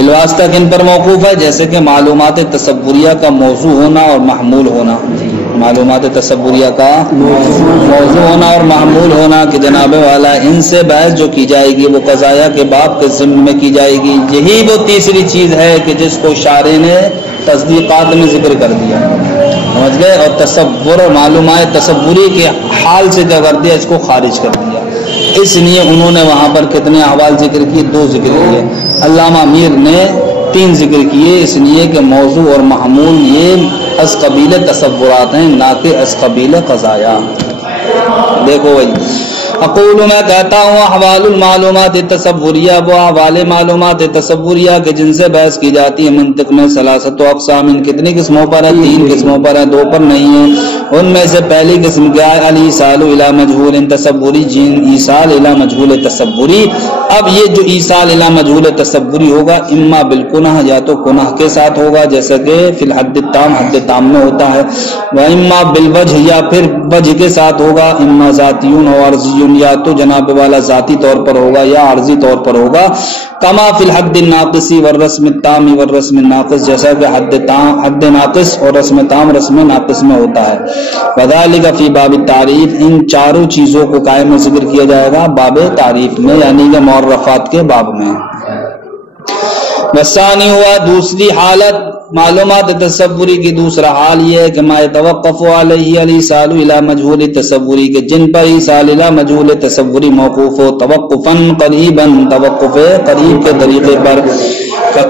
بالواسطہ کن پر موقوف ہے؟ جیسے کہ معلومات تصوریہ کا موضوع ہونا اور محمول ہونا، معلومات تصوریہ کا موضوع ہونا اور محمول ہونا کہ جناب والا ان سے بحث جو کی جائے گی وہ قضایا کے باب کے ضمن میں کی جائے گی۔ یہی وہ تیسری چیز ہے کہ جس کو شارع نے تصدیقات میں ذکر کر دیا، سمجھ گئے؟ اور تصور اور معلومات تصوری کے حال سے کیا کر دیا؟ اس کو خارج کر دیا۔ اس لیے انہوں نے وہاں پر کتنے احوال ذکر کیے؟ 2 ذکر کیے۔ علامہ میر نے 3 ذکر کیے، اس لیے کہ موضوع اور محمول یہ از قبیل تصورات ہیں، نہ کہ از قبیل قضایا۔ دیکھو بھائی، اقول میں کہتا ہوں احوال المعلومات تصوریہ، وہ احوال معلومات تصوریہ کہ جن سے بحث کی جاتی ہے منطق میں، ثلاثت اقسام، کتنی قسموں پر ہے؟ 3 قسموں پر ہے، 2 پر نہیں ہے۔ ان میں سے پہلی قسم کیا ہے؟ الایصال الی مجہول تصوری، ایصال الی مجہول تصوری۔ اب یہ جو ایصال الی مجہول تصوری ہوگا اما بالکنہ، یا تو کنہ کے ساتھ ہوگا جیسا کہ فی الحد التام، حد تام میں ہوتا ہے، و اما بالوجہ، یا پھر وجہ کے ساتھ ہوگا، اما ذاتیون و عرضیون، یا تو جناب والا ذاتی طور پر ہوگا یا عرضی طور پر ہوگا، کما فی الحد الناقصی والرسم التام والرسم الناقص، جیسا کہ حد ناقص اور رسم تام رسم ناقص میں ہوتا ہے۔ وذالک فی باب التعریف، ان چاروں چیزوں کو قائم ذکر کیا جائے گا باب تعریف میں، یعنی کہ معرفات کے باب میں۔ والثانی ہوا دوسری حالت معلومات تصوری کی دوسرا حال یہ ہے کہ ما يتوقف علیہ الایصال الی مجہول تصوری، کہ جن پر ایصال الی مجہول تصوری موقوف ہو، توقفا قریبا، توقف قریب کے طریقے پر،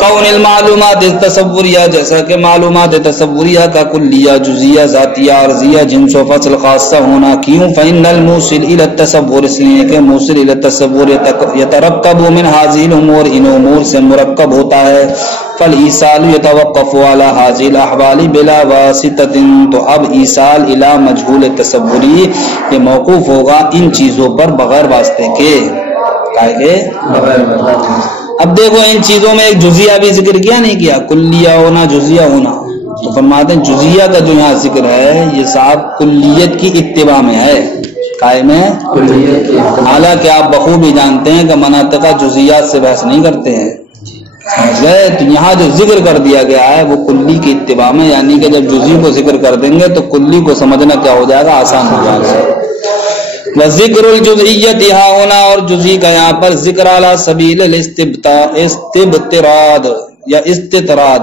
کون المعلومات تصوریہ، جیسا کہ معلومات تصوریہ کا کلیہ، جزیہ، ذاتیہ، عرضیہ، جنس و فصل خاصہ ہونا۔ کیوں؟ فإن الموصل إلى التصور، اس لیے کہ موصل إلى التصور يترکب من هذه الامور، ان امور سے مرکب ہوتا ہے۔ فالایصال يتوقف على هذه الاحوال بلا واسطة، تو اب ایصال الى مجہول تصوری یہ موقوف ہوگا ان چیزوں پر بغیر واسطے کے، اب دیکھو ان چیزوں میں ایک جزیہ بھی ذکر کیا نہیں کیا، کلیہ ہونا، جزیہ ہونا، تو فرماتے ہیں جزیہ کا جو یہاں ذکر ہے یہ صاحب کلیت کی اتباع میں ہے، قائم ہے حالانکہ آپ بخوبی جانتے ہیں کہ مناطق جزیات سے بحث نہیں کرتے ہیں، تو یہاں جو ذکر کر دیا گیا ہے وہ کلی کی اتباع میں، یعنی کہ جب جزی کو ذکر کر دیں گے تو کلی کو سمجھنا کیا ہو جائے گا؟ آسان ہو جائے گا۔ وذکر الجزئیت یہاں ہونا، اور جزئی کا یہاں پر ذکر علی سبیل استبطراد یا استطراد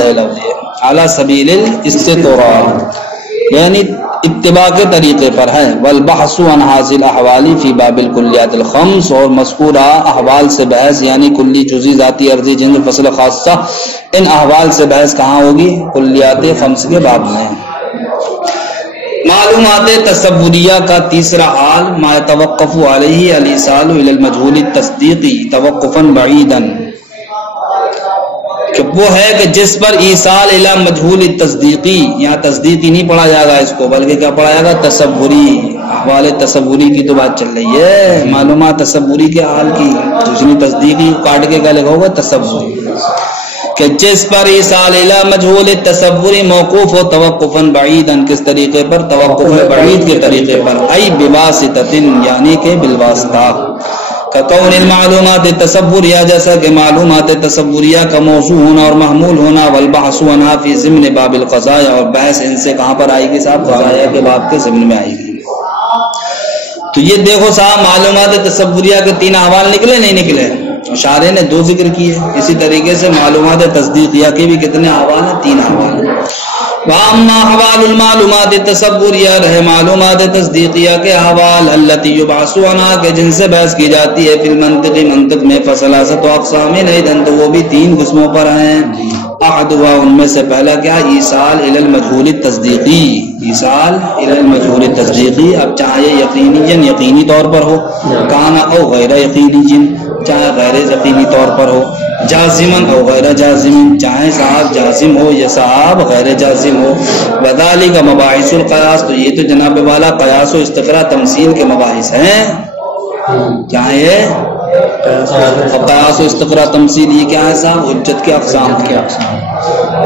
ہے لفظ یہ، علی سبیل الاستطراد یعنی اتباع کے طریقے پر ہے۔ والبحث عن حاصل احوالی فی باب الکلیات الخمس، اور مذکورہ احوال سے بحث یعنی کلی، جزئی، ذاتی، عرضی، جنس، فصل خاصہ، ان احوال سے بحث کہاں ہوگی؟ کلیات خمس کے باب میں۔ معلومات تصوریہ کا تیسرا حال ما يتوقف علیہ الایصال الی المجہول التصدیقی توقفا بعیدا، کہ وہ ہے کہ جس پر ایصال الی مجہول التصدیقی، یہاں تصدیقی نہیں پڑھا جائے گا اس کو، بلکہ کیا پڑھا جائے گا؟ تصوری، احوال تصوری کی تو بات چل رہی ہے، معلومات تصوری کے حال کی، دوسری تصدیقی کاٹ کے کیا لکھا ہوگا؟ تصوری، کہ جس پر ایصال الی مجہول التصوری موقوف ہو توقفا بعیدا، کس طریقے پر؟ توقف بعید کے طریقے پر، ای بواسطۃ یعنی کہ بالواسطہ، کون المعلومات تصوریہ، جیسا کہ معلومات تصوریہ کا موضوع ہونا اور محمول ہونا، والبحث عنہا فی ضمن باب القضایا، اور بحث ان سے کہاں پر آئے گی صاحب؟ قضایا کے باب کے ضمن میں آئے گی۔ تو یہ دیکھو صاحب معلومات تصوریہ کے 3 احوال نکلے نہیں نکلے؟ شارع نے 2 ذکر کیے، اسی طریقے سے معلومات تصدیقیہ کے بھی کتنے احوال ہیں؟ 3 احوال ہیں۔ واما احوال المعلومات تصوریہ، رہے معلومات تصدیقیہ کے احوال، التی یبحث عنہا کہ جن سے بحث کی جاتی ہے، فی المنطق، منطق میں، فثلاثۃ اقسام ایضا، تو وہ بھی 3 قسموں پر ہیں۔ احدها، ان میں سے پہلا کیا؟ ایصال الی المجہول التصدیقی، ایصال الی المجہول التصدیقی، اب چاہے یقینی یقینی طور پر ہو، کانا او غیر یقینی، چاہے غیر یقینی طور پر ہو، جازمن او غیر جازمن، چاہے صاحب جازم ہو یا صاحب غیر جازم ہو۔ وذالک مباحث القیاس، تو یہ تو جناب والا قیاس و استقراء تمثیل کے مباحث ہیں، کیا ہے؟ قیاس و استقراء تمثیل، یہ کیا ہے صاحب؟ حجت کے اقسام کے۔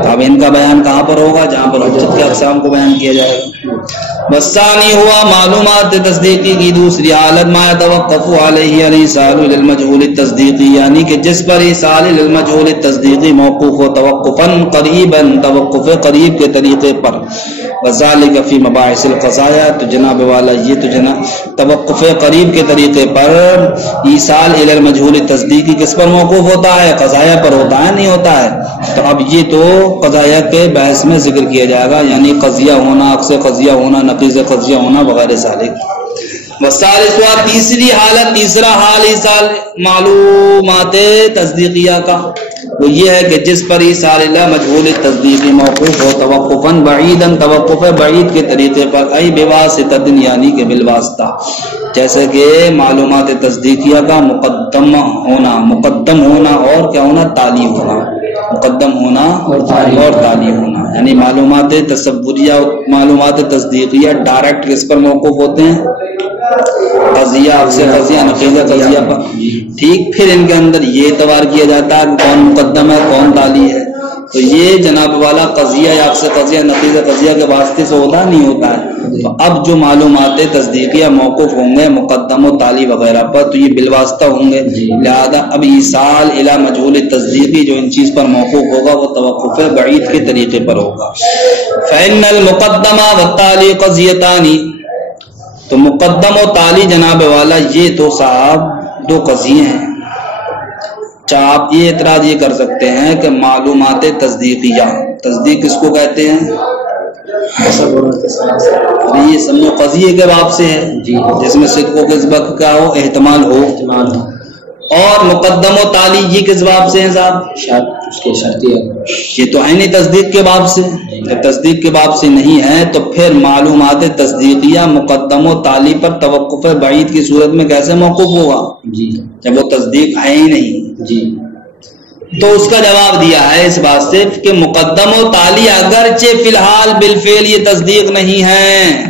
تو اب ان کا بیان کہاں پر ہوگا؟ جہاں پر حجت کے اقسام کو بیان کیا جائے گا۔ والثانی ہوا معلومات تصدیقی کی دوسری حالت ما يتوقف علیہ الایصال الی المجہول التصدیقی، یعنی کہ جس پر ایصال الی المجہول التصدیقی موقوف ہو توقفا قریبا، توقف قریب کے طریقے پر، وذالک فی مباحث القضایا، تو جناب والا یہ تو جناب توقف قریب کے طریقے پر ایصال الی المجہول التصدیقی کس پر موقوف ہوتا ہے؟ قضایا پر ہوتا ہے، نہیں ہوتا ہے؟ تو اب یہ تو قضایا کے بحث میں ذکر کیا جائے گا، یعنی قضیہ ہونا، عکس قضیہ ہونا، نقیض قضیہ ہونا وغیرہ سالک۔ والثالث، تیسری حالت، تیسرا حال ایصال معلومات تصدیقیہ کا، وہ یہ ہے کہ جس پر ایصال الی مجہول التصدیقی موقوف ہو توقفا بعیدا، توقف بعید کے طریقے پر، ای بواسطۃ، یعنی کہ بالواسطہ، جیسے کہ معلومات تصدیقیہ کا مقدم ہونا اور کیا ہونا؟ تالی ہونا، مقدم ہونا اور تالی ہونا، یعنی معلومات تصوریہ، معلومات تصدیقیہ ڈائریکٹ کس پر موقوف ہوتے ہیں؟ قضیہ، عکس قضیہ، نقیض قضیہ پر، ٹھیک۔ پھر ان کے اندر یہ اعتبار کیا جاتا ہے کہ کون مقدم ہے کون تالی ہے، تو یہ جناب والا قضیہ یا عکس قضیہ، نقیض قضیہ کے واسطے سے ہوتا نہیں ہوتا ہے۔ تو اب جو معلومات تصدیقیہ موقوف ہوں گے مقدم و تالی وغیرہ پر، تو یہ بالواسطہ ہوں گے، لہذا اب ایصال الی مجہول التصدیقی جو ان چیز پر موقوف ہوگا وہ توقف بعید کے طریقے پر ہوگا۔ فإن المقدم والتالی قضیتان، تو مقدم و تالی جناب والا یہ تو صاحب دو قضیے ہیں۔ چاہے آپ یہ اعتراض یہ کر سکتے ہیں کہ معلومات تصدیقیہ، تصدیق کس کو کہتے ہیں؟ یہ سمجھو قضیے کے باب سے ہے جس میں صدق و کذب کا ہو، احتمال ہو، اور مقدم و تالی یہ کس باب سے ہیں صاحب؟ یہ تو ہے نہیں تصدیق کے باب سے، جب تصدیق کے باب سے نہیں ہے تو پھر معلومات تصدیقیہ مقدم و تالی پر توقف بعید کی صورت میں کیسے موقوف ہوگا جب وہ تصدیق ہے ہی نہیں؟ تو اس کا جواب دیا ہے اس بات سے کہ مقدم و تالی اگرچہ فی الحال بالفعل یہ تصدیق نہیں ہے،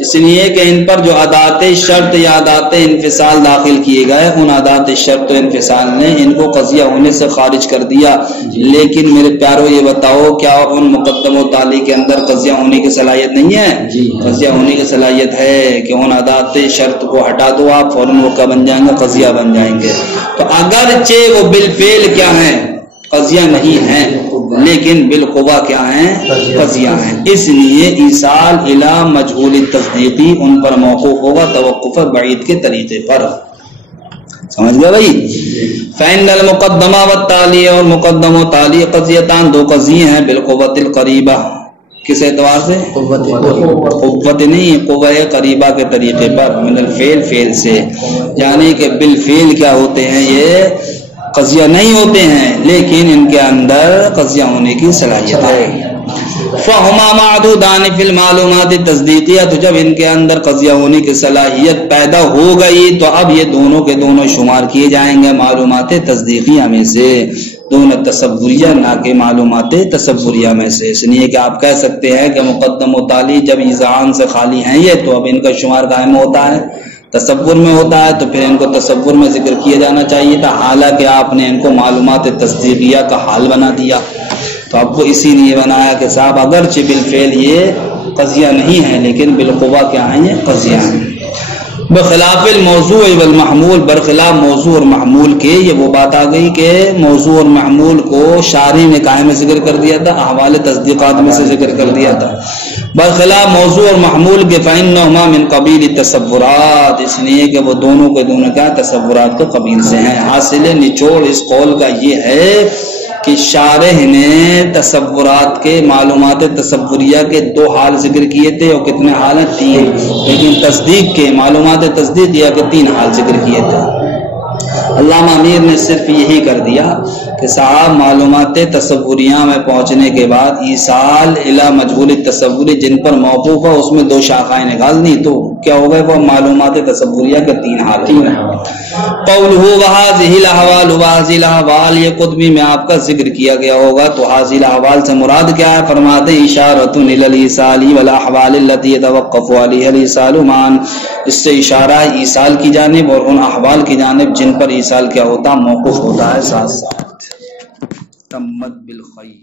اس لیے کہ ان پر جو ادات شرط یا ادات انفصال داخل کیے گئے، ان ادات شرط و انفصال نے ان کو قضیہ ہونے سے خارج کر دیا، لیکن میرے پیارو یہ بتاؤ کیا ان مقدم و تالی کے اندر قضیہ ہونے کی صلاحیت نہیں ہے؟ قضیہ ہونے کی صلاحیت ہے کہ ان ادات شرط کو ہٹا دو آپ، فوراً وہ کیا بن جائیں گے؟ قضیہ بن جائیں گے۔ تو اگرچہ وہ بالفعل کیا ہیں؟ قضیہ نہیں ہیں، لیکن بالقوا کیا ہیں؟ قضیہ ہیں۔ اس لیے ایصال الی مجہول التصدیقی ان پر موقوف ہوگا توقف بعید کے طریقے پر، سمجھ گئے بھائی؟ فإن المقدمہ والتالی، اور مقدم و تالی قضیتان دو قضیے ہیں، بالقوۃ القریبہ، کس اعتبار سے؟ قوت نہیں، قوہ قریبہ کے طریقے پر، من الفعل، فعل سے، یعنی کہ بالفعل کیا ہوتے ہیں؟ یہ قضیہ نہیں ہوتے ہیں لیکن ان کے اندر قضیہ ہونے کی صلاحیت ہے۔ فہما معدودان فی المعلومات التصدیقیہ، تو جب ان کے اندر قضیہ ہونے کی صلاحیت پیدا ہو گئی تو اب یہ دونوں کے دونوں شمار کیے جائیں گے معلومات تصدیقیہ میں سے، دونوں تصوریہ نہ کہ معلومات تصوریہ میں سے۔ اس لیے کہ آپ کہہ سکتے ہیں کہ مقدم و تالی جب ایذعان سے خالی ہیں یہ، تو اب ان کا شمار قائم ہوتا ہے، تصور میں ہوتا ہے، تو پھر ان کو تصور میں ذکر کیا جانا چاہیے تھا، حالانکہ آپ نے ان کو معلومات تصدیقیہ کا حال بنا دیا۔ تو آپ کو اسی لیے بنایا کہ صاحب اگرچہ بالفعل یہ قضیہ نہیں ہے لیکن بالقوا کیا ہیں؟ یہ قضیہ ہیں۔ بخلاف الموضوع والمحمول، برخلاف موضوع اور محمول کے، یہ وہ بات آ گئی کہ موضوع اور محمول کو شارح نے کائے میں ذکر کر دیا تھا، احوال تصدیقات میں سے ذکر کر دیا تھا۔ برخلاف موضوع اور محمول کے فإنہما من قبیل التصورات، اس لیے کہ وہ دونوں کے دونوں کیا تصورات کے قبیل سے ہیں۔ حاصل نچوڑ اس قول کا یہ ہے کہ شارح نے تصورات کے، معلومات تصوریہ کے دو حال ذکر کیے تھے، اور کتنے حال ہیں؟ تین، لیکن تصدیق کے، معلومات تصدیقیہ کے تین حال ذکر کیے تھے۔ علامہ امیر نے صرف یہی کر دیا کہ صاحب معلومات تصوریہ میں پہنچنے کے بعد ایصال الی مجہول التصوری جن پر موقوف ہے اس میں دو شاخائیں نکال دی، تو کیا ہو گئے؟ وہ معلومات تصوریہ کے تین حال ہیں۔ قولہ وہذہ الاحوال، وہذہ الاحوال یہ قطبی میں آپ کا ذکر کیا گیا ہوگا، تو حاضر الاحوال سے مراد کیا ہے؟ فرماتے ہیں اشارۃ الی الایصال والاحوال التي يتوقف عليها الایصال معا، اس سے اشارہ ہے ایصال کی جانب اور ان احوال کی جانب جن پر ایصال کیا ہوتا؟ موقوف ہوتا ہے ساتھ ساتھ۔ تمت بالخیر۔